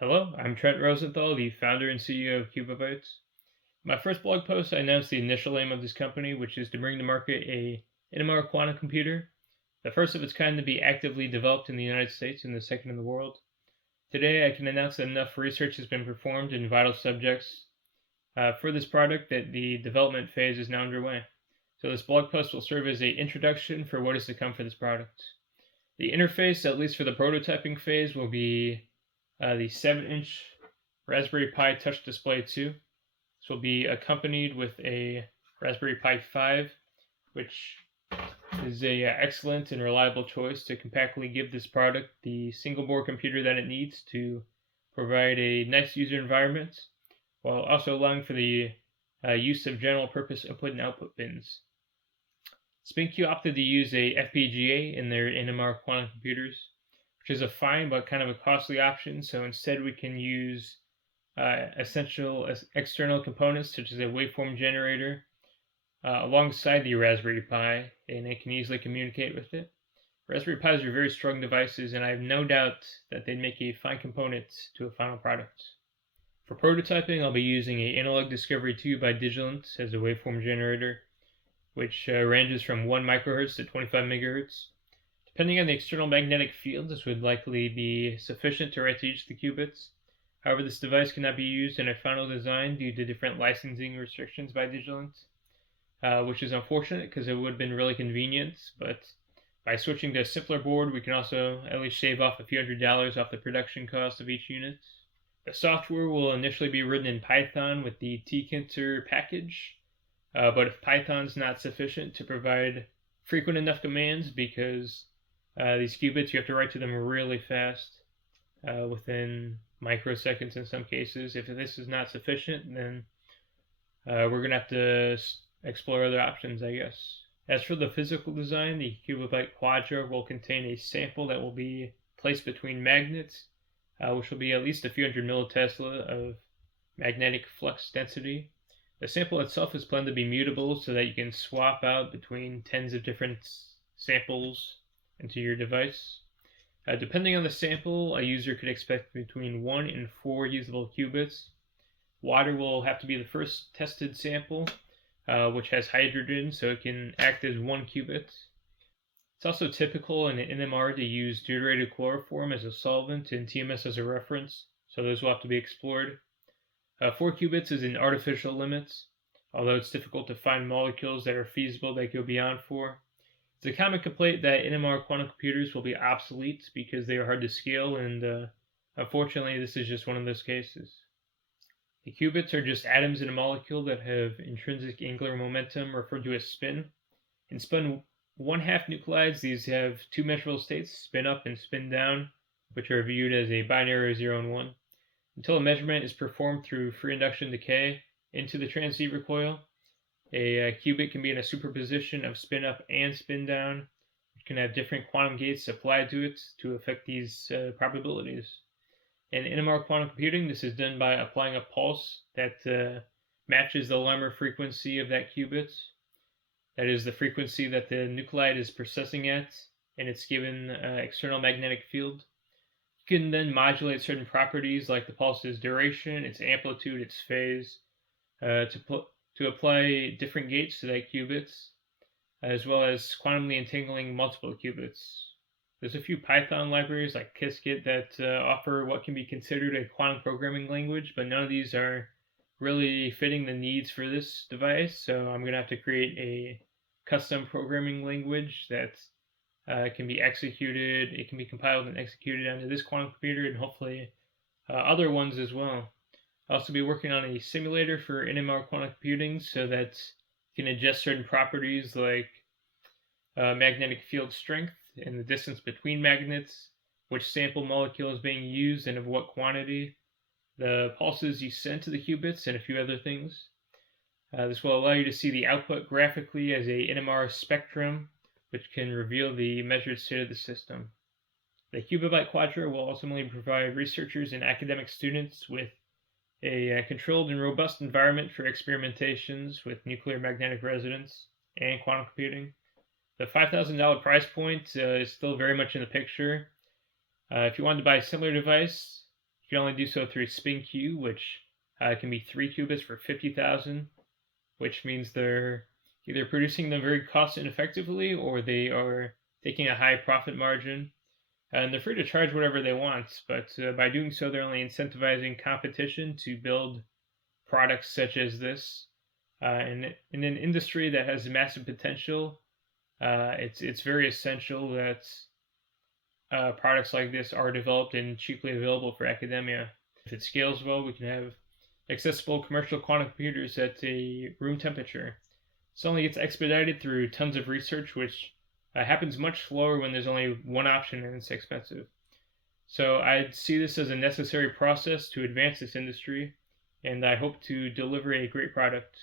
Hello, I'm Trent Rosenthal, the founder and CEO of Qubibyte. In my first blog post, I announced the initial aim of this company, which is to bring to market a NMR quantum computer, the first of its kind to be actively developed in the United States and the second in the world. Today, I can announce that enough research has been performed in vital subjects for this product that the development phase is now underway. So this blog post will serve as an introduction for what is to come for this product. The interface, at least for the prototyping phase, will be the 7-inch Raspberry Pi Touch Display 2. This will be accompanied with a Raspberry Pi 5, which is a excellent and reliable choice to compactly give this product the single board computer that it needs to provide a nice user environment, while also allowing for the use of general purpose input and output pins. SpinQ opted to use a FPGA in their NMR quantum computers, which is a fine but kind of a costly option. So instead, we can use essential external components such as a waveform generator alongside the Raspberry Pi, and it can easily communicate with it. Raspberry Pis are very strong devices, and I have no doubt that they'd make a fine component to a final product. For prototyping, I'll be using an Analog Discovery 2 by Digilant as a waveform generator, which ranges from 1 microhertz to 25 megahertz. Depending on the external magnetic field, this would likely be sufficient to write to each of the qubits. However, this device cannot be used in a final design due to different licensing restrictions by Digilant, which is unfortunate because it would have been really convenient, but by switching to a simpler board, we can also at least shave off a few $100s off the production cost of each unit. The software will initially be written in Python with the tkinter package, but if Python's not sufficient to provide frequent enough commands, because these qubits, you have to write to them really fast, within microseconds in some cases. If this is not sufficient, then we're going to have to explore other options, I guess. As for the physical design, the Qubibyte Quadra will contain a sample that will be placed between magnets, which will be at least a few hundred millitesla of magnetic flux density. The sample itself is planned to be mutable so that you can swap out between tens of different samples into your device. Depending on the sample, a user could expect between 1 and 4 usable qubits. Water will have to be the first tested sample, which has hydrogen, so it can act as 1 qubit. It's also typical in an NMR to use deuterated chloroform as a solvent and TMS as a reference, so those will have to be explored. 4 qubits is an artificial limit, although it's difficult to find molecules that are feasible that go beyond 4. It's a common complaint that NMR quantum computers will be obsolete because they are hard to scale, and unfortunately, this is just one of those cases. The qubits are just atoms in a molecule that have intrinsic angular momentum, referred to as spin. In spin 1/2 nuclides, these have 2 measurable states, spin up and spin down, which are viewed as a binary 0 and 1. Until a measurement is performed through free induction decay into the transceiver coil, a qubit can be in a superposition of spin up and spin down, which can have different quantum gates applied to it to affect these probabilities. In NMR quantum computing, this is done by applying a pulse that matches the Larmor frequency of that qubit. That is the frequency that the nuclide is processing at in its given external magnetic field. You can then modulate certain properties like the pulse's duration, its amplitude, its phase, to apply different gates to that qubits, as well as quantumly entangling multiple qubits. There's a few Python libraries like Qiskit that offer what can be considered a quantum programming language, but none of these are really fitting the needs for this device, so I'm going to have to create a custom programming language that can be executed. It can be compiled and executed onto this quantum computer and hopefully other ones as well. I'll also be working on a simulator for NMR quantum computing so that you can adjust certain properties like magnetic field strength and the distance between magnets, which sample molecule is being used and of what quantity, the pulses you send to the qubits, and a few other things. This will allow you to see the output graphically as a NMR spectrum, which can reveal the measured state of the system. The Qubibyte Quadra will ultimately provide researchers and academic students with a controlled and robust environment for experimentations with nuclear magnetic resonance and quantum computing. The $5,000 price point is still very much in the picture. If you wanted to buy a similar device, you can only do so through SpinQ, which can be 3 qubits for 50,000, which means they're either producing them very cost ineffectively or they are taking a high profit margin. And they're free to charge whatever they want, but by doing so, they're only incentivizing competition to build products such as this. In an industry that has massive potential, it's very essential that products like this are developed and cheaply available for academia. If it scales well, we can have accessible commercial quantum computers at a room temperature. This only gets expedited through tons of research, which happens much slower when there's only one option and it's expensive. So I see this as a necessary process to advance this industry, and I hope to deliver a great product.